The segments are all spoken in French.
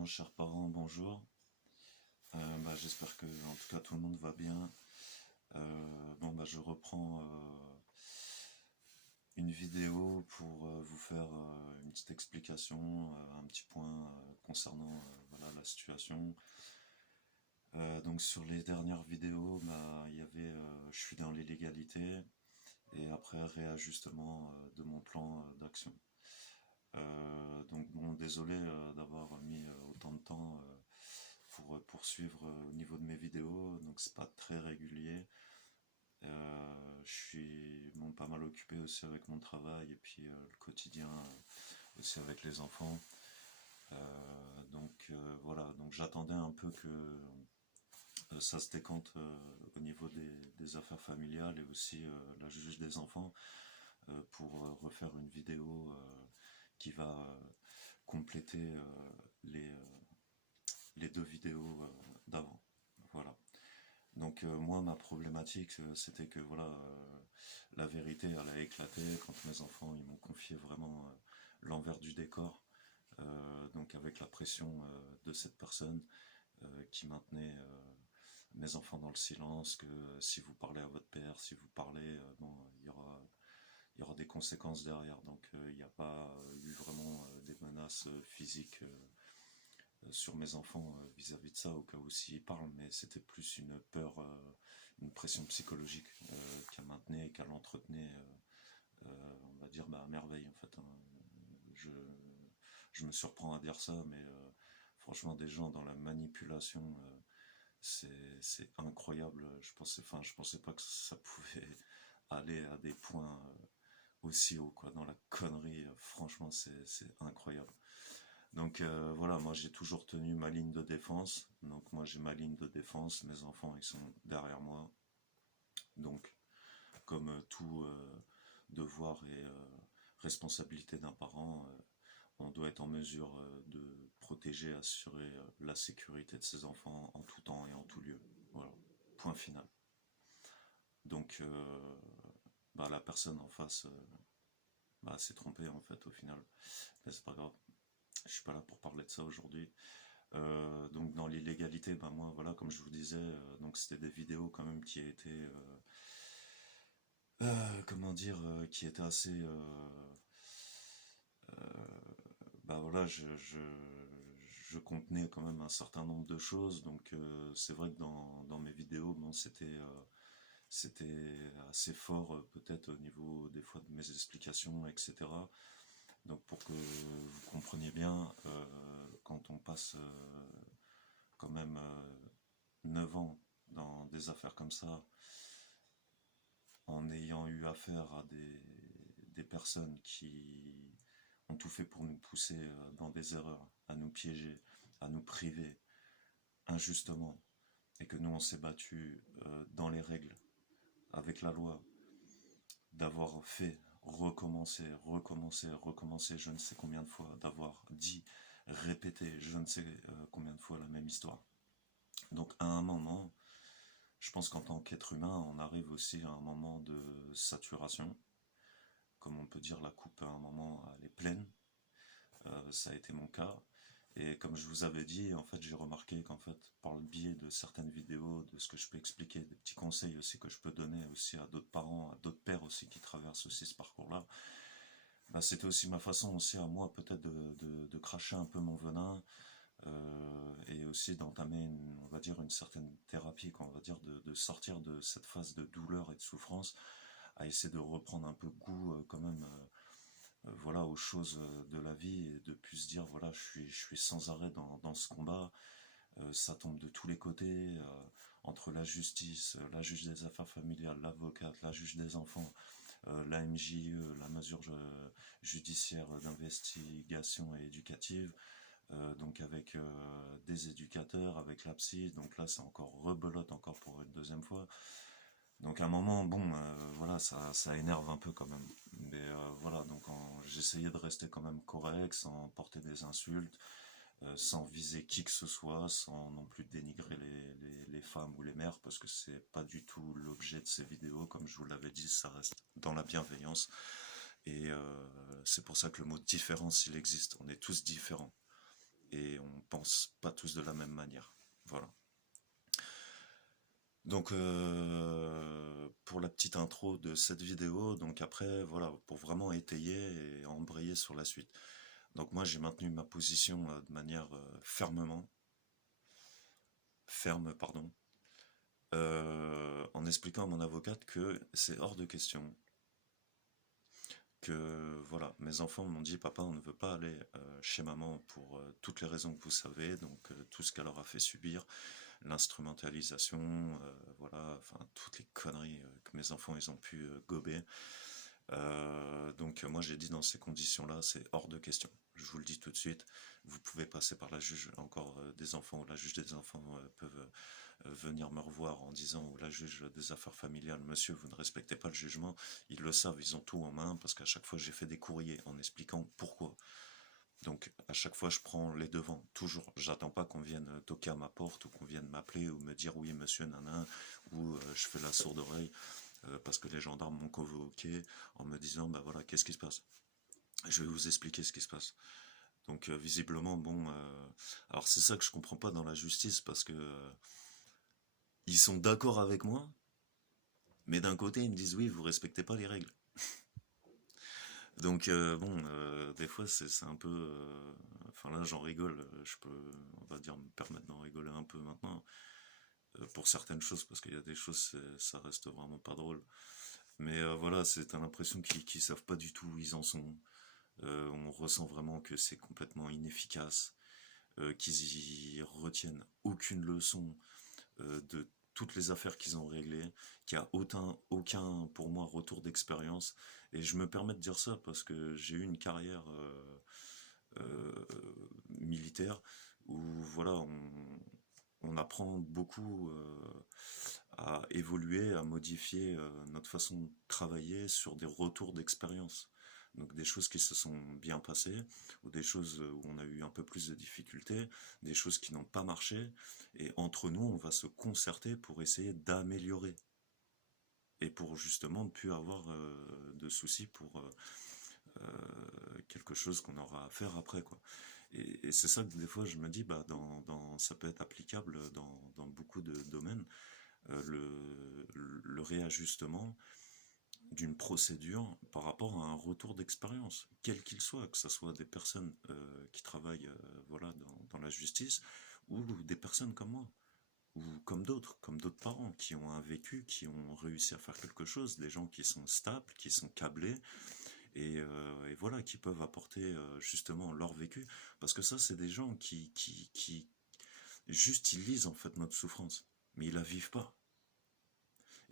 Bon, chers parents, bonjour. J'espère que, en tout cas, tout le monde va bien. Je reprends une vidéo pour vous faire une petite explication, un petit point concernant voilà, la situation. Donc, sur les dernières vidéos, il y avait je suis dans l'illégalité et après réajustement de mon plan d'action. Désolé d'avoir mis autant de temps pour poursuivre au niveau de mes vidéos, donc c'est pas très régulier. Je suis pas mal occupé aussi avec mon travail et puis le quotidien aussi avec les enfants. Voilà, donc j'attendais un peu que ça se décante au niveau des affaires familiales et aussi la juge des enfants pour refaire une vidéo qui va compléter les deux vidéos d'avant. Voilà. Donc moi ma problématique c'était que voilà la vérité elle a éclaté quand mes enfants ils m'ont confié vraiment l'envers du décor, donc avec la pression de cette personne qui maintenait mes enfants dans le silence, que si vous parlez à votre père, si vous parlez, il y aura des conséquences derrière. Donc il n'y a pas eu vraiment des menaces physiques sur mes enfants vis-à-vis de ça, au cas où s'ils parlent, mais c'était plus une peur, une pression psychologique qu'elle maintenait et qu'elle entretenait, on va dire, à merveille en fait. Hein. Je, je me surprends à dire ça, mais franchement, des gens dans la manipulation, c'est incroyable. Je pensais pas que ça pouvait aller à des points aussi haut, quoi, dans la connerie. Franchement, c'est incroyable. Donc voilà, moi j'ai toujours tenu ma ligne de défense. Donc moi j'ai ma ligne de défense, mes enfants ils sont derrière moi. Donc comme tout devoir et responsabilité d'un parent, on doit être en mesure de protéger, assurer la sécurité de ses enfants en tout temps et en tout lieu. Voilà, point final. Donc la personne en face s'est trompée en fait au final. Mais c'est pas grave, je suis pas là pour parler de ça aujourd'hui. Donc dans l'illégalité, moi voilà, comme je vous disais, donc c'était des vidéos quand même qui étaient comment dire, qui étaient assez voilà, je contenais quand même un certain nombre de choses, donc c'est vrai que dans mes vidéos, bon, c'était assez fort peut-être au niveau des fois de mes explications, etc. Donc pour que vous compreniez bien, quand on passe quand même 9 ans dans des affaires comme ça, en ayant eu affaire à des personnes qui ont tout fait pour nous pousser dans des erreurs, à nous piéger, à nous priver injustement, et que nous on s'est battu dans les règles, avec la loi, d'avoir fait recommencer, recommencer, recommencer je ne sais combien de fois, d'avoir dit, répété je ne sais combien de fois la même histoire. Donc à un moment, je pense qu'en tant qu'être humain, on arrive aussi à un moment de saturation. Comme on peut dire, la coupe à un moment elle est pleine. Ça a été mon cas. Et comme je vous avais dit, en fait, j'ai remarqué qu'en fait, par le biais de certaines vidéos, de ce que je peux expliquer, des petits conseils aussi que je peux donner aussi à d'autres parents, à d'autres pères aussi qui traversent aussi ce parcours-là, c'était aussi ma façon aussi à moi peut-être de cracher un peu mon venin et aussi d'entamer, on va dire, une certaine thérapie, quoi, on va dire, de sortir de cette phase de douleur et de souffrance, à essayer de reprendre un peu goût quand même voilà, aux choses de la vie et de plus se dire voilà, je suis sans arrêt dans ce combat, ça tombe de tous les côtés, entre la justice, la juge des affaires familiales, l'avocate, la juge des enfants, la MJE, la mesure judiciaire d'investigation et éducative, donc avec des éducateurs, avec la psy, donc là c'est encore rebelote encore pour une deuxième fois. Donc à un moment, bon, voilà, ça énerve un peu quand même. Mais voilà, donc j'essayais de rester quand même correct, sans porter des insultes, sans viser qui que ce soit, sans non plus dénigrer les femmes ou les mères, parce que c'est pas du tout l'objet de ces vidéos. Comme je vous l'avais dit, ça reste dans la bienveillance. Et c'est pour ça que le mot différence, il existe. On est tous différents. et on pense pas tous de la même manière. Voilà. Donc pour la petite intro de cette vidéo, donc après voilà, pour vraiment étayer et embrayer sur la suite. Donc moi j'ai maintenu ma position de manière ferme, pardon, en expliquant à mon avocate que c'est hors de question, que voilà, mes enfants m'ont dit papa on ne veut pas aller chez maman pour toutes les raisons que vous savez, donc tout ce qu'elle leur a fait subir, l'instrumentalisation, voilà, enfin toutes les conneries que mes enfants ils ont pu gober. Donc moi j'ai dit dans ces conditions-là, c'est hors de question. Je vous le dis tout de suite, vous pouvez passer par la juge, encore des enfants, ou la juge des enfants peuvent venir me revoir en disant, ou la juge des affaires familiales, monsieur, vous ne respectez pas le jugement, ils le savent, ils ont tout en main, parce qu'à chaque fois j'ai fait des courriers en expliquant pourquoi. Donc à chaque fois je prends les devants, toujours. J'attends pas qu'on vienne toquer à ma porte ou qu'on vienne m'appeler ou me dire oui monsieur nanan, ou je fais la sourde oreille parce que les gendarmes m'ont convoqué en me disant bah voilà qu'est-ce qui se passe. Je vais vous expliquer ce qui se passe. Donc visiblement bon, alors c'est ça que je comprends pas dans la justice parce que ils sont d'accord avec moi, mais d'un côté ils me disent oui vous respectez pas les règles. Donc bon, des fois c'est un peu, enfin là j'en rigole, je peux, on va dire, me permettre d'en rigoler un peu maintenant pour certaines choses parce qu'il y a des choses ça reste vraiment pas drôle. Mais voilà, t'as l'impression qu'ils savent pas du tout où ils en sont. On ressent vraiment que c'est complètement inefficace, qu'ils y retiennent aucune leçon de toutes les affaires qu'ils ont réglées, qu'il n'y a aucun, pour moi, retour d'expérience. Et je me permets de dire ça parce que j'ai eu une carrière militaire où voilà, on apprend beaucoup à évoluer, à modifier notre façon de travailler sur des retours d'expérience. Donc des choses qui se sont bien passées, ou des choses où on a eu un peu plus de difficultés, des choses qui n'ont pas marché, et entre nous, on va se concerter pour essayer d'améliorer, et pour justement ne plus avoir de soucis pour quelque chose qu'on aura à faire après, quoi. Et c'est ça que des fois je me dis, bah, ça peut être applicable dans beaucoup de domaines, le réajustement d'une procédure par rapport à un retour d'expérience, quel qu'il soit, que ce soit des personnes qui travaillent voilà, dans la justice, ou des personnes comme moi, ou comme d'autres parents qui ont un vécu, qui ont réussi à faire quelque chose, des gens qui sont stables, qui sont câblés, et voilà, qui peuvent apporter justement leur vécu, parce que ça, c'est des gens qui juste ils lisent en fait notre souffrance, mais ils la vivent pas.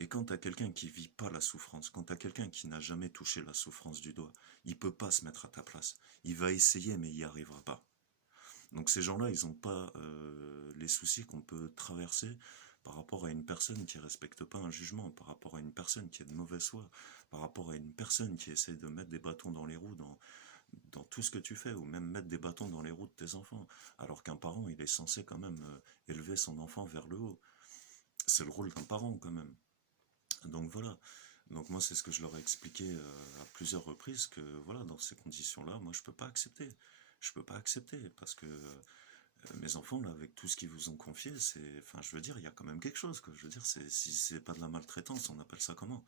Et quand t'as quelqu'un qui vit pas la souffrance, quand t'as quelqu'un qui n'a jamais touché la souffrance du doigt, il peut pas se mettre à ta place. Il va essayer, mais il y arrivera pas. Donc ces gens-là, ils ont pas les soucis qu'on peut traverser par rapport à une personne qui respecte pas un jugement, par rapport à une personne qui est de mauvaise foi, par rapport à une personne qui essaie de mettre des bâtons dans les roues dans tout ce que tu fais, ou même mettre des bâtons dans les roues de tes enfants, alors qu'un parent, il est censé quand même élever son enfant vers le haut. C'est le rôle d'un parent quand même. Donc voilà. Donc moi c'est ce que je leur ai expliqué à plusieurs reprises que voilà dans ces conditions-là, moi je peux pas accepter. Je peux pas accepter parce que mes enfants là avec tout ce qu'ils vous ont confié, c'est, enfin je veux dire il y a quand même quelque chose quoi. Je veux dire si c'est pas de la maltraitance, on appelle ça comment?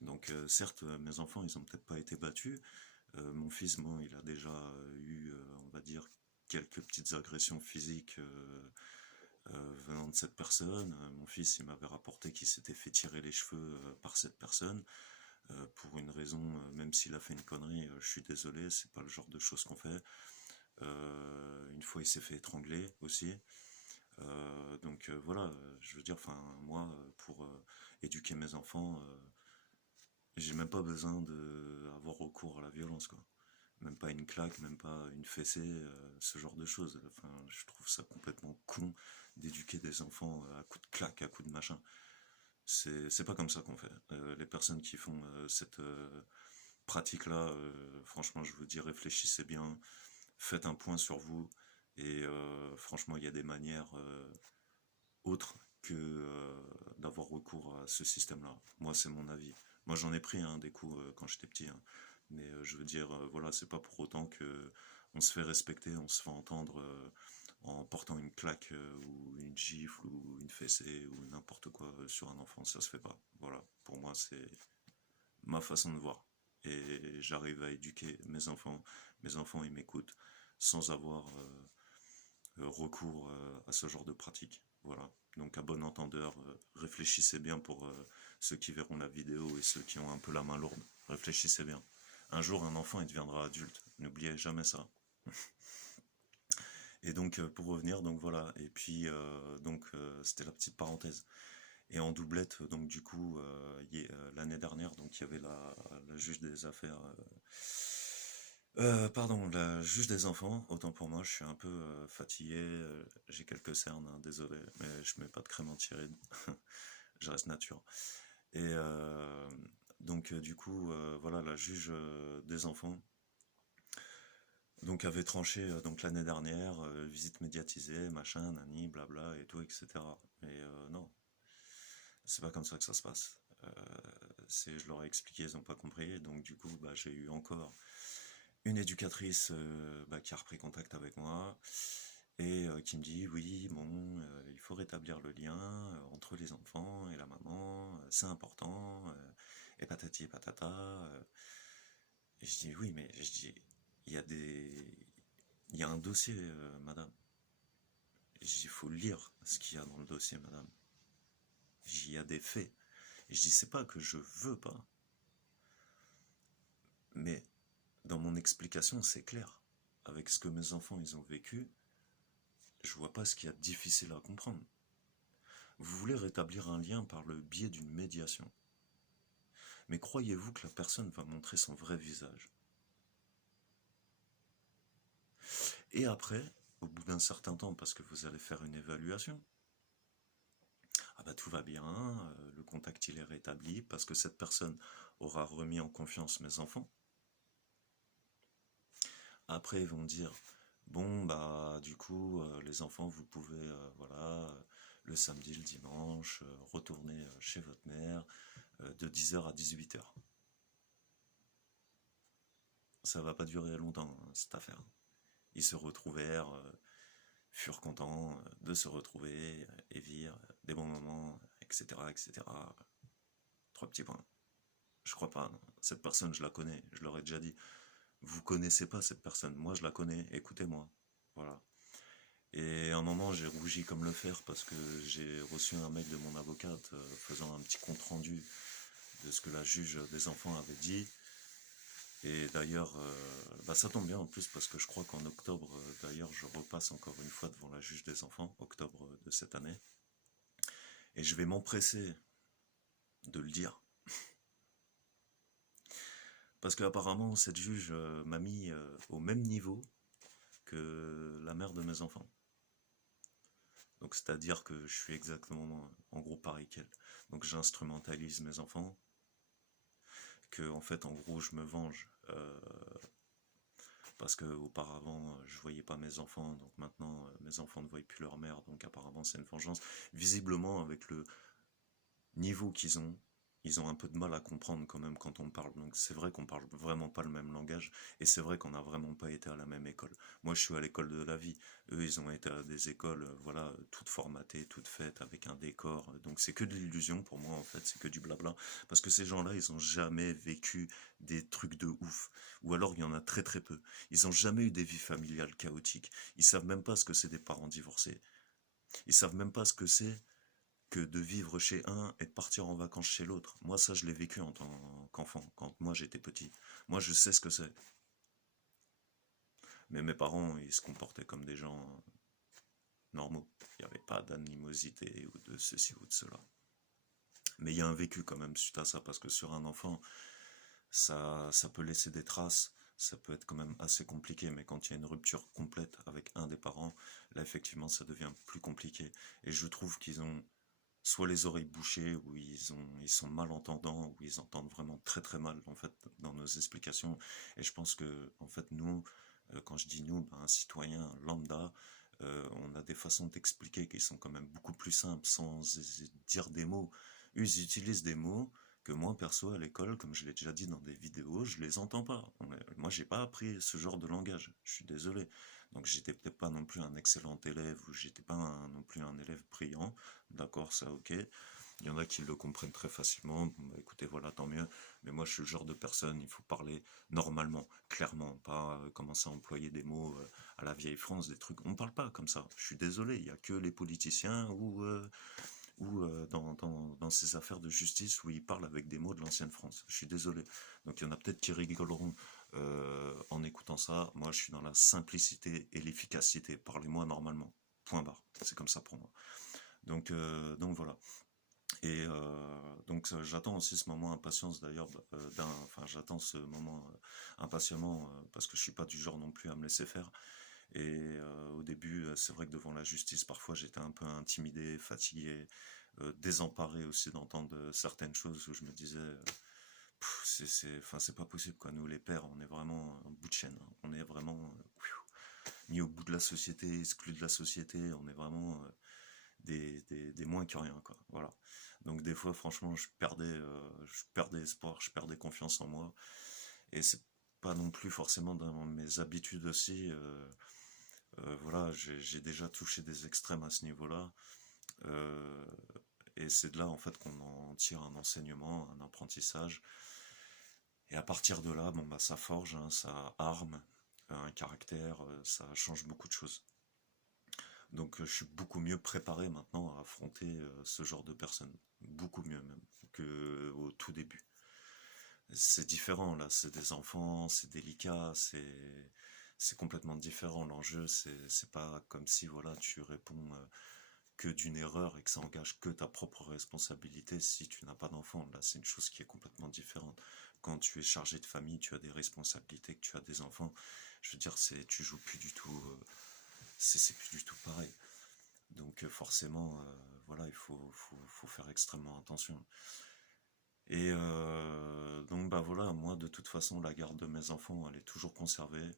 Donc certes mes enfants ils ont peut-être pas été battus. Mon fils bon il a déjà eu on va dire quelques petites agressions physiques venant de cette personne. Mon fils, il m'avait rapporté qu'il s'était fait tirer les cheveux par cette personne. Pour une raison, même s'il a fait une connerie, je suis désolé, c'est pas le genre de choses qu'on fait. Une fois, il s'est fait étrangler aussi. Donc voilà, je veux dire, enfin, moi, pour éduquer mes enfants, j'ai même pas besoin d'avoir recours à la violence, quoi. Même pas une claque, même pas une fessée, ce genre de choses. Enfin, je trouve ça complètement con d'éduquer des enfants à coups de claque, à coups de machin. C'est pas comme ça qu'on fait. Les personnes qui font cette pratique-là, franchement, je vous dis, réfléchissez bien, faites un point sur vous, et franchement, il y a des manières autres que d'avoir recours à ce système-là. Moi, c'est mon avis. Moi, j'en ai pris des coups quand j'étais petit, hein. Mais je veux dire, voilà, c'est pas pour autant que on se fait respecter, on se fait entendre en portant une claque ou une gifle ou une fessée ou n'importe quoi sur un enfant, ça se fait pas. Voilà, pour moi c'est ma façon de voir. Et j'arrive à éduquer mes enfants ils m'écoutent sans avoir recours à ce genre de pratique. Voilà. Donc à bon entendeur, réfléchissez bien pour ceux qui verront la vidéo et ceux qui ont un peu la main lourde. Réfléchissez bien. Un jour, un enfant, il deviendra adulte. N'oubliez jamais ça. Et donc, pour revenir, donc voilà. Et puis, c'était la petite parenthèse. Et en doublette, donc du coup, l'année dernière, donc il y avait la juge des affaires, pardon, la juge des enfants. Autant pour moi, je suis un peu fatigué, j'ai quelques cernes, hein, désolé, mais je mets pas de crème anti-rides, je reste nature. Et donc du coup, voilà, la juge des enfants, donc avait tranché donc l'année dernière, visite médiatisée, machin, nani, blabla et tout, etc. Et non, c'est pas comme ça que ça se passe. Je leur ai expliqué, ils n'ont pas compris. Donc du coup, bah, j'ai eu encore une éducatrice qui a repris contact avec moi et qui me dit oui, bon, il faut rétablir le lien entre les enfants et la maman, c'est important, et patati et patata. Et je dis oui, mais je dis, il y a il y a un dossier, madame. Je dis, il faut lire ce qu'il y a dans le dossier, madame. Il y a des faits. Et je dis, c'est pas que je veux pas, mais dans mon explication, c'est clair. Avec ce que mes enfants ils ont vécu, je vois pas ce qu'il y a de difficile à comprendre. Vous voulez rétablir un lien par le biais d'une médiation. Mais croyez-vous que la personne va montrer son vrai visage? Et après, au bout d'un certain temps, parce que vous allez faire une évaluation, ah bah tout va bien, le contact il est rétabli, parce que cette personne aura remis en confiance mes enfants. Après ils vont dire, bon bah du coup les enfants vous pouvez le samedi, le dimanche, retourner chez votre mère de 10h à 18h. Ça va pas durer longtemps cette affaire. Ils se retrouvèrent, furent contents de se retrouver et virent des bons moments, etc. etc. Trois petits points. Je crois pas, non. Cette personne je la connais, je leur ai déjà dit. Vous connaissez pas cette personne, moi je la connais, écoutez-moi. Voilà. Et à un moment, j'ai rougi comme le fer parce que j'ai reçu un mail de mon avocate faisant un petit compte rendu de ce que la juge des enfants avait dit. Et d'ailleurs, ça tombe bien en plus parce que je crois qu'en octobre, d'ailleurs, je repasse encore une fois devant la juge des enfants, octobre de cette année. Et je vais m'empresser de le dire. Parce qu'apparemment, cette juge m'a mis au même niveau que la mère de mes enfants. Donc c'est-à-dire que je suis exactement en gros pareil qu'elle. Donc j'instrumentalise mes enfants, que en fait en gros je me venge parce que auparavant je voyais pas mes enfants, donc maintenant mes enfants ne voient plus leur mère, donc apparemment c'est une vengeance. Visiblement avec le niveau qu'ils ont, ils ont un peu de mal à comprendre quand même quand on parle. Donc c'est vrai qu'on parle vraiment pas le même langage et c'est vrai qu'on n'a vraiment pas été à la même école. Moi je suis à l'école de la vie, eux ils ont été à des écoles voilà toutes formatées, toutes faites avec un décor. Donc c'est que de l'illusion pour moi en fait, c'est que du blabla parce que ces gens-là ils ont jamais vécu des trucs de ouf ou alors il y en a très très peu. Ils ont jamais eu des vies familiales chaotiques. Ils savent même pas ce que c'est des parents divorcés. Ils savent même pas ce que c'est que de vivre chez un et de partir en vacances chez l'autre. Moi, ça, je l'ai vécu en tant qu'enfant, quand moi j'étais petit. Moi, je sais ce que c'est. Mais mes parents, ils se comportaient comme des gens normaux. Il n'y avait pas d'animosité ou de ceci ou de cela. Mais il y a un vécu quand même suite à ça, parce que sur un enfant, ça peut laisser des traces, ça peut être quand même assez compliqué, mais quand il y a une rupture complète avec un des parents, là effectivement ça devient plus compliqué. Et je trouve qu'ils ont soit les oreilles bouchées, ou ils sont malentendants, ou ils entendent vraiment très très mal en fait dans nos explications. Et je pense que en fait nous, quand je dis nous, un citoyen lambda, on a des façons d'expliquer qui sont quand même beaucoup plus simples, sans dire des mots. Eux, ils utilisent des mots que moi, perso, à l'école, comme je l'ai déjà dit dans des vidéos, je les entends pas. Moi, j'ai pas appris ce genre de langage, je suis désolé. Donc j'étais peut-être pas non plus un excellent élève, ou j'étais pas non plus un élève brillant, d'accord, ça ok. Il y en a qui le comprennent très facilement, bon, bah, écoutez, voilà, tant mieux. Mais moi, je suis le genre de personne, il faut parler normalement, clairement, pas commencer à employer des mots à la vieille France, des trucs. On parle pas comme ça, je suis désolé, il y a que les politiciens ou dans ces affaires de justice où ils parlent avec des mots de l'ancienne France. Je suis désolé. Donc il y en a peut-être qui rigoleront en écoutant ça. Moi, je suis dans la simplicité et l'efficacité. Parlez-moi normalement. Point barre. C'est comme ça pour moi. Donc voilà. Et donc j'attends aussi ce moment impatience d'ailleurs, enfin j'attends ce moment impatiemment parce que je suis pas du genre non plus à me laisser faire. Et au début, c'est vrai que devant la justice, parfois j'étais un peu intimidé, fatigué, désemparé aussi d'entendre certaines choses où je me disais, enfin, c'est pas possible quoi. Nous les pères, on est vraiment un bout de chaîne, hein. On est vraiment mis au bout de la société, exclus de la société. On est vraiment des moins que rien quoi. Voilà. Donc des fois, franchement, je perdais espoir, je perdais confiance en moi. Et c'est pas non plus forcément dans mes habitudes aussi. Voilà, j'ai déjà touché des extrêmes à ce niveau-là. Euh, et c'est de là en fait qu'on en tire un enseignement, un apprentissage. Et à partir de là, bon bah ça forge, hein, ça arme un caractère, ça change beaucoup de choses. Donc je suis beaucoup mieux préparé maintenant à affronter ce genre de personnes, beaucoup mieux même que au tout début. C'est différent là, c'est des enfants, c'est délicat, c'est complètement différent. L'enjeu, c'est pas comme si voilà tu réponds que d'une erreur et que ça engage que ta propre responsabilité si tu n'as pas d'enfant. Là, c'est une chose qui est complètement différente. Quand tu es chargé de famille, tu as des responsabilités, que tu as des enfants. Je veux dire, tu joues plus du tout. C'est plus du tout pareil. Donc forcément, voilà, faut faire extrêmement attention. Et donc bah voilà, moi de toute façon la garde de mes enfants elle est toujours conservée,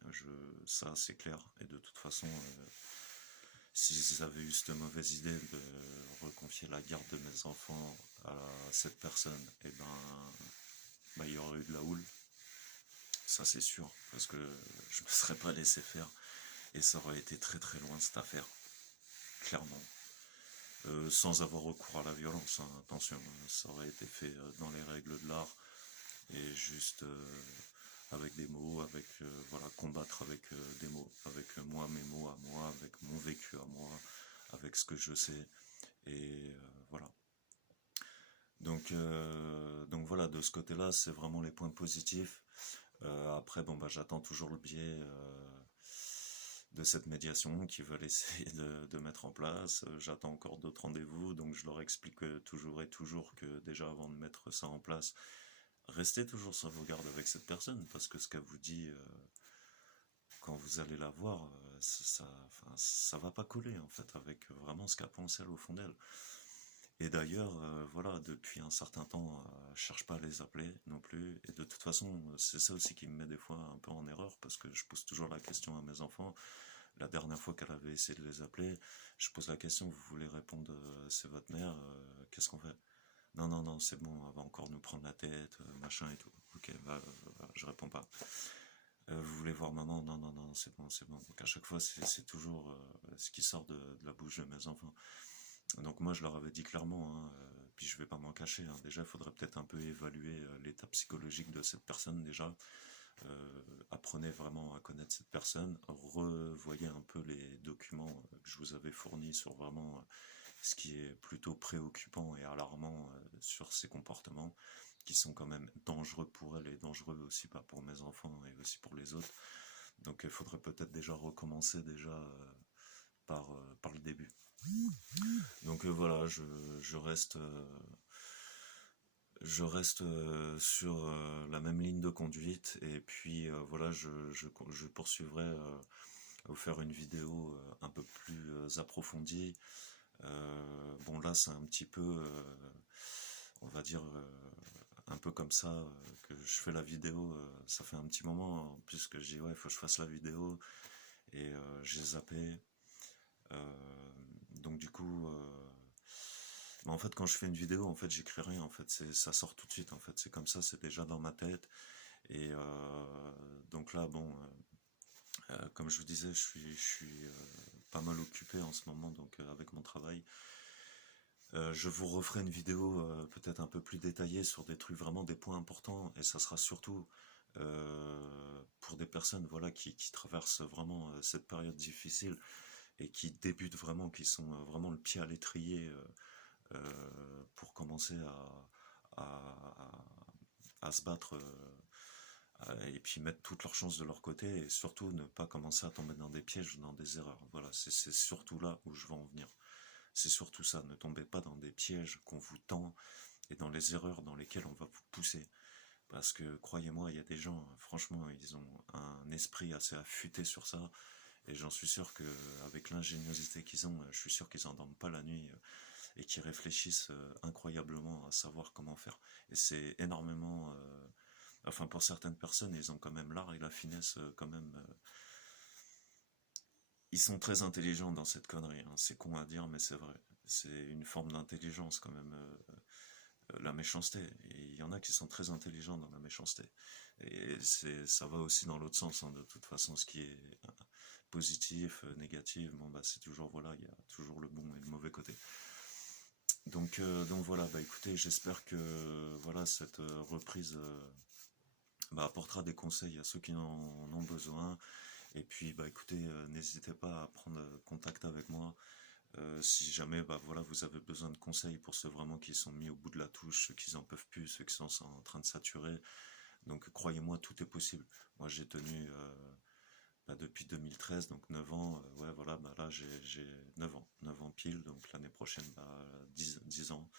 ça c'est clair. Et de toute façon, si avaient eu cette mauvaise idée de reconfier la garde de mes enfants à cette personne, et ben il y aurait eu de la houle, ça c'est sûr, parce que je me serais pas laissé faire et ça aurait été très très loin cette affaire, clairement. Sans avoir recours à la violence, hein, attention, ça aurait été fait dans les règles de l'art et juste avec des mots, avec voilà, combattre avec des mots, avec moi, mes mots à moi, avec mon vécu à moi, avec ce que je sais, et voilà. Donc voilà, de ce côté-là, c'est vraiment les points positifs. Après, bon bah j'attends toujours le biais de cette médiation qu'ils veulent essayer de mettre en place. J'attends encore d'autres rendez-vous, donc je leur explique toujours et toujours que déjà avant de mettre ça en place, restez toujours sur vos gardes avec cette personne, parce que ce qu'elle vous dit quand vous allez la voir, enfin, ça va pas coller en fait avec vraiment ce qu'a pensé elle au fond d'elle. Et d'ailleurs, voilà, depuis un certain temps, je cherche pas à les appeler non plus. Et de toute façon, c'est ça aussi qui me met des fois un peu en erreur, parce que je pose toujours la question à mes enfants. La dernière fois qu'elle avait essayé de les appeler, je pose la question, vous voulez répondre, c'est votre mère, qu'est-ce qu'on fait? Non, non, non, c'est bon, elle va encore nous prendre la tête, machin et tout. Ok, je réponds pas. Vous voulez voir maman? Non, non, non, c'est bon, c'est bon. Donc à chaque fois, c'est toujours ce qui sort de la bouche de mes enfants. Donc moi, je leur avais dit clairement, hein, puis je vais pas m'en cacher, hein, déjà, il faudrait peut-être un peu évaluer l'état psychologique de cette personne déjà. Apprenez vraiment à connaître cette personne, revoyez un peu les documents que je vous avais fournis sur vraiment ce qui est plutôt préoccupant et alarmant sur ses comportements, qui sont quand même dangereux pour elle et dangereux aussi pas pour mes enfants et aussi pour les autres. Donc il faudrait peut-être déjà recommencer déjà par le début. Donc voilà, je reste sur la même ligne de conduite et puis voilà, je poursuivrai à vous faire une vidéo un peu plus approfondie. Bon là c'est un petit peu, on va dire, un peu comme ça que je fais la vidéo. Ça fait un petit moment en plus que je dis ouais, il faut que je fasse la vidéo et j'ai zappé. Donc du coup, Mais en fait, quand je fais une vidéo, en fait, j'écris rien, en fait, ça sort tout de suite, en fait, c'est comme ça, c'est déjà dans ma tête. Et donc là, bon, comme je vous disais, je suis pas mal occupé en ce moment, donc avec mon travail. Je vous referai une vidéo peut-être un peu plus détaillée sur des trucs, vraiment des points importants, et ça sera surtout pour des personnes voilà, qui traversent vraiment cette période difficile et qui débutent vraiment, qui sont vraiment le pied à l'étrier pour commencer à se battre et puis mettre toutes leurs chances de leur côté et surtout ne pas commencer à tomber dans des pièges, dans des erreurs. Voilà, c'est surtout là où je veux en venir. C'est surtout ça, ne tombez pas dans des pièges qu'on vous tend et dans les erreurs dans lesquelles on va vous pousser. Parce que croyez-moi, il y a des gens, franchement, ils ont un esprit assez affûté sur ça. Et j'en suis sûr qu'avec l'ingéniosité qu'ils ont, je suis sûr qu'ils n'endorment pas la nuit et qu'ils réfléchissent incroyablement à savoir comment faire. Et c'est énormément... enfin, pour certaines personnes, ils ont quand même l'art et la finesse quand même... ils sont très intelligents dans cette connerie, hein. C'est con à dire, mais c'est vrai. C'est une forme d'intelligence quand même, la méchanceté. Et il y en a qui sont très intelligents dans la méchanceté. Et ça va aussi dans l'autre sens, hein, de toute façon, ce qui est positif, négatif, bon bah c'est toujours voilà, il y a toujours le bon et le mauvais côté. Donc voilà, bah écoutez, j'espère que voilà cette reprise bah, apportera des conseils à ceux qui en ont besoin. Et puis bah écoutez, n'hésitez pas à prendre contact avec moi si jamais bah voilà vous avez besoin de conseils pour ceux vraiment qui sont mis au bout de la touche, ceux qui en peuvent plus, ceux qui sont en train de saturer. Donc croyez-moi, tout est possible. Moi j'ai tenu bah, depuis 2013, donc 9 ans, ouais voilà, bah là j'ai 9 ans pile, donc l'année prochaine bah, 10 ans.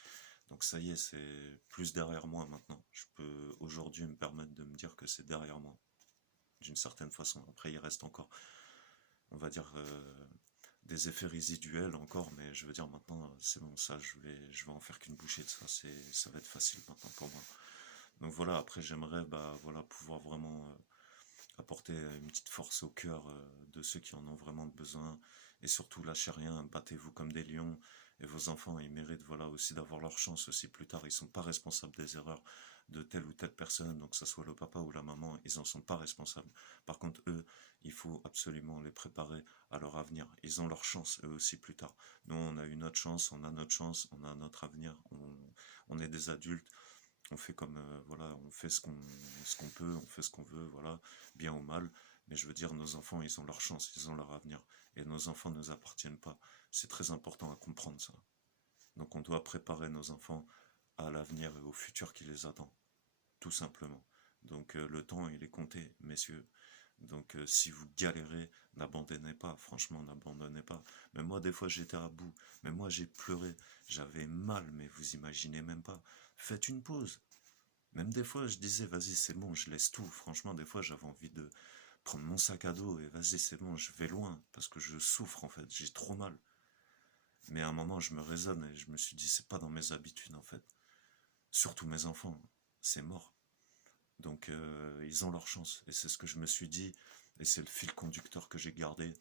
Donc ça y est, c'est plus derrière moi maintenant. Je peux aujourd'hui me permettre de me dire que c'est derrière moi, d'une certaine façon. Après il reste encore, on va dire, des effets résiduels encore, mais je veux dire maintenant, c'est bon, ça je vais en faire qu'une bouchée de ça, ça va être facile maintenant pour moi. Donc voilà, après j'aimerais bah, voilà, pouvoir vraiment apporter une petite force au cœur de ceux qui en ont vraiment besoin. Et surtout, lâchez rien, battez-vous comme des lions. Et vos enfants, ils méritent voilà, aussi d'avoir leur chance aussi plus tard. Ils ne sont pas responsables des erreurs de telle ou telle personne, donc que ce soit le papa ou la maman, ils n'en sont pas responsables. Par contre, eux, il faut absolument les préparer à leur avenir. Ils ont leur chance, eux aussi, plus tard. Nous, on a eu notre chance, on a notre chance, on a notre avenir, on est des adultes, on fait comme voilà, on fait ce qu'on peut, on fait ce qu'on veut, voilà, bien ou mal. Mais je veux dire, nos enfants, ils ont leur chance, ils ont leur avenir, et nos enfants ne nous appartiennent pas. C'est très important à comprendre ça. Donc on doit préparer nos enfants à l'avenir et au futur qui les attend, tout simplement. Donc le temps, il est compté, messieurs. Donc si vous galérez, n'abandonnez pas, franchement, n'abandonnez pas. Mais moi, des fois, j'étais à bout. Mais moi, j'ai pleuré, j'avais mal, mais vous imaginez même pas. Faites une pause. Même des fois, je disais, vas-y, c'est bon, je laisse tout. Franchement, des fois, j'avais envie de prendre mon sac à dos et vas-y, c'est bon, je vais loin. Parce que je souffre, en fait, j'ai trop mal. Mais à un moment, je me raisonne et je me suis dit, c'est pas dans mes habitudes, en fait. Surtout mes enfants, c'est mort. Donc, ils ont leur chance. Et c'est ce que je me suis dit. Et c'est le fil conducteur que j'ai gardé.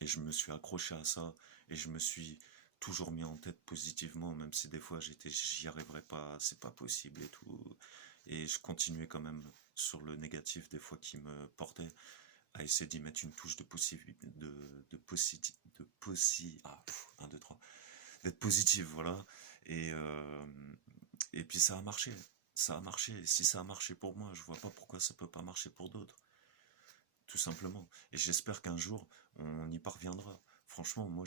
Et je me suis accroché à ça. Et je me suis toujours mis en tête positivement, même si des fois j'y arriverais pas, c'est pas possible et tout. Et je continuais quand même sur le négatif des fois qui me portait à essayer d'y mettre une touche de possible, ah, 1, 2, 3, d'être positif, voilà. Et, euh, et puis ça a marché. Ça a marché. Et si ça a marché pour moi, je vois pas pourquoi ça peut pas marcher pour d'autres. Tout simplement. Et j'espère qu'un jour, on y parviendra. Franchement, moi,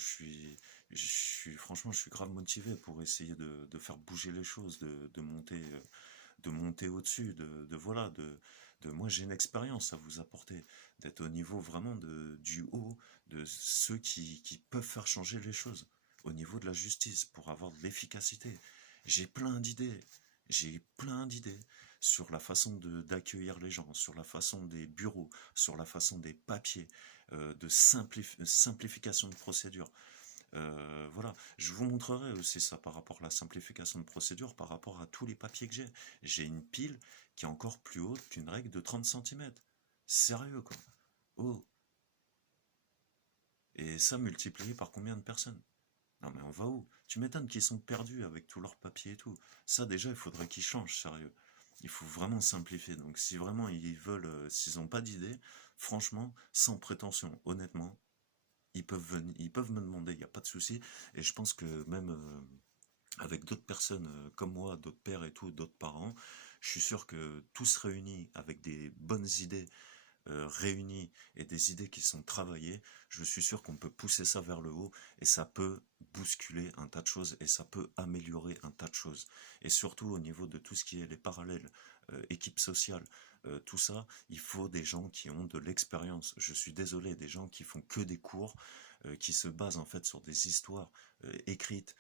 franchement, je suis grave motivé pour essayer de faire bouger les choses, de monter au-dessus, voilà, moi, j'ai une expérience à vous apporter, d'être au niveau vraiment du haut, de ceux qui peuvent faire changer les choses, au niveau de la justice, pour avoir de l'efficacité. J'ai plein d'idées, j'ai plein d'idées sur la façon d'accueillir les gens, sur la façon des bureaux, sur la façon des papiers, de simplification de procédures. Voilà, je vous montrerai aussi ça par rapport à la simplification de procédure, par rapport à tous les papiers que j'ai. J'ai une pile qui est encore plus haute qu'une règle de 30 cm. Sérieux, quoi. Oh. Et ça multiplié par combien de personnes? Non mais on va où? Tu m'étonnes qu'ils sont perdus avec tous leurs papiers et tout. Ça déjà, il faudrait qu'ils changent, sérieux. Il faut vraiment simplifier. Donc si vraiment ils veulent, s'ils n'ont pas d'idée, franchement, sans prétention, honnêtement, ils peuvent me demander, il n'y a pas de souci. Et je pense que même avec d'autres personnes comme moi, d'autres pères et tout, d'autres parents, je suis sûr que tous réunis avec des bonnes idées réunies et des idées qui sont travaillées, je suis sûr qu'on peut pousser ça vers le haut et ça peut bousculer un tas de choses et ça peut améliorer un tas de choses. Et surtout au niveau de tout ce qui est les parallèles, équipe sociale, tout ça, il faut des gens qui ont de l'expérience. Je suis désolé, des gens qui font que des cours, qui se basent en fait sur des histoires écrites,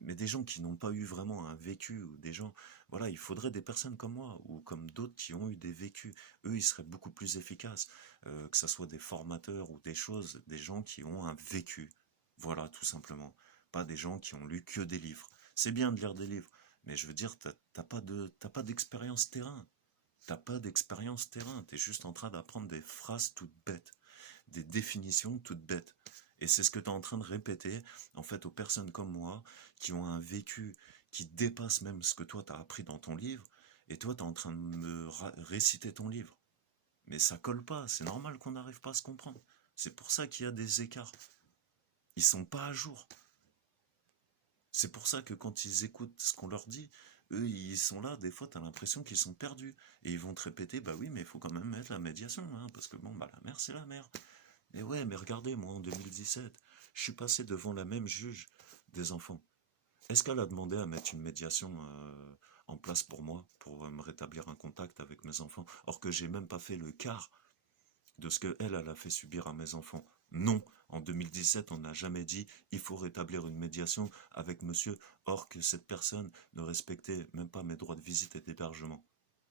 mais des gens qui n'ont pas eu vraiment un vécu, ou des gens, voilà, il faudrait des personnes comme moi, ou comme d'autres qui ont eu des vécus. Eux, ils seraient beaucoup plus efficaces, que ce soit des formateurs ou des choses, des gens qui ont un vécu. Voilà, tout simplement. Pas des gens qui ont lu que des livres. C'est bien de lire des livres, mais je veux dire, t'as pas d'expérience terrain. T'as pas d'expérience terrain. T'es juste en train d'apprendre des phrases toutes bêtes, des définitions toutes bêtes. Et c'est ce que tu es en train de répéter, en fait, aux personnes comme moi, qui ont un vécu qui dépasse même ce que toi t'as appris dans ton livre, et toi t'es en train de me réciter ton livre. Mais ça colle pas, c'est normal qu'on n'arrive pas à se comprendre. C'est pour ça qu'il y a des écarts. Ils sont pas à jour. C'est pour ça que quand ils écoutent ce qu'on leur dit, eux, ils sont là, des fois, t'as l'impression qu'ils sont perdus. Et ils vont te répéter, bah oui, mais il faut quand même mettre la médiation, hein, parce que bon, bah la mère, c'est la mère. Mais ouais, mais regardez, moi en 2017, je suis passé devant la même juge des enfants. Est-ce qu'elle a demandé à mettre une médiation en place pour moi, pour me rétablir un contact avec mes enfants, or que j'ai même pas fait le quart de ce que elle a fait subir à mes enfants? Non, en 2017, on n'a jamais dit il faut rétablir une médiation avec monsieur, or que cette personne ne respectait même pas mes droits de visite et d'hébergement.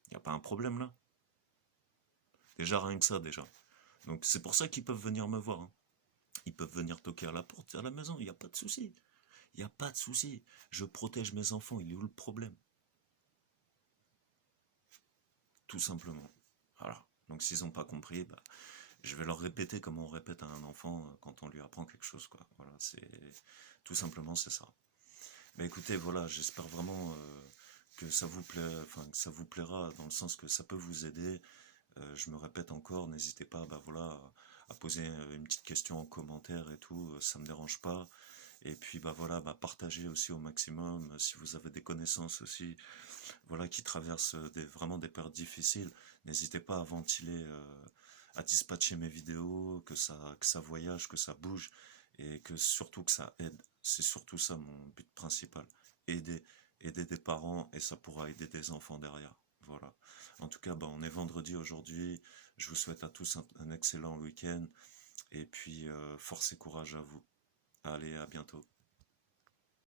Il n'y a pas un problème là? Déjà rien que ça déjà. Donc c'est pour ça qu'ils peuvent venir me voir, hein. Ils peuvent venir toquer à la porte, à la maison, il n'y a pas de souci. Il n'y a pas de souci. Je protège mes enfants, il est où le problème? Tout simplement. Voilà. Donc s'ils n'ont pas compris, bah, je vais leur répéter comme on répète à un enfant quand on lui apprend quelque chose, quoi. Voilà, c'est tout simplement c'est ça. Mais écoutez, voilà, j'espère vraiment que ça vous plaît, enfin que ça vous plaira dans le sens que ça peut vous aider. Je me répète encore, n'hésitez pas, bah voilà, à poser une petite question en commentaire et tout, ça me dérange pas. Et puis bah voilà, bah partagez aussi au maximum si vous avez des connaissances aussi, voilà, qui traversent vraiment des périodes difficiles. N'hésitez pas à ventiler, à dispatcher mes vidéos, que ça voyage, que ça bouge et que surtout que ça aide. C'est surtout ça mon but principal. Aider, aider des parents et ça pourra aider des enfants derrière. Voilà. En tout cas, bah, on est vendredi aujourd'hui. Je vous souhaite à tous un excellent week-end et puis force et courage à vous. Allez, à bientôt.